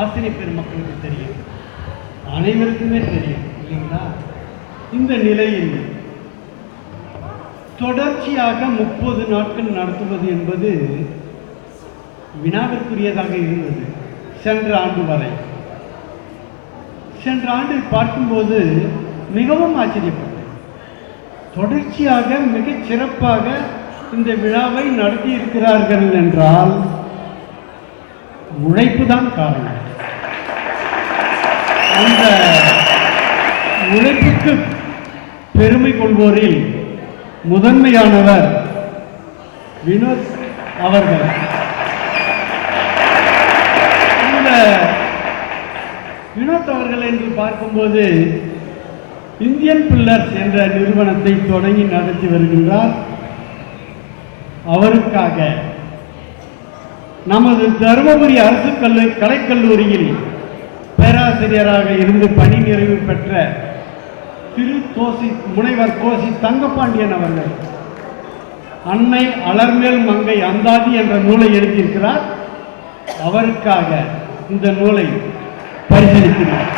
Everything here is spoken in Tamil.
ஆசிரியர் பெருமக்களுக்கு தெரியும், அனைவருக்குமே தெரியும் இல்லைங்களா? இந்த நிலையில் தொடர்ச்சியாக 30 நாட்கள் நடத்துவது என்பது வினாவிற்குரியதாக இருந்தது சென்ற ஆண்டு வரை. சென்ற ஆண்டு பார்க்கும்போது மிகவும் ஆச்சரியப்பட்டேன். தொடர்ச்சியாக மிகச் சிறப்பாக இந்த விழாவை நடத்தி இருக்கிறார்கள் என்றால் உழைப்பு தான் காரணம். அந்த உழைப்புக்கு பெருமை கொள்வோரில் முதன்மையானவர் வினோத் அவர்கள். இந்த வினோத் அவர்கள் என்று பார்க்கும்போது இந்தியன் பில்லர்ஸ் என்ற நிறுவனத்தை தொடங்கி நடத்தி வருகின்றார். அவருக்காக நமது தருமபுரி அரசு கலைக்கல்லூரியில் பேராசிரியராக இருந்து பணி நிறைவு பெற்ற முனைவர் கோசி தங்கப்பாண்டியன் அவர்கள் அன்னை அலர்மேல் மங்கை அந்தாதி என்ற நூலை எழுதியிருக்கிறார். அவருக்காக இந்த நூலை பரிசீலிக்கிறார்.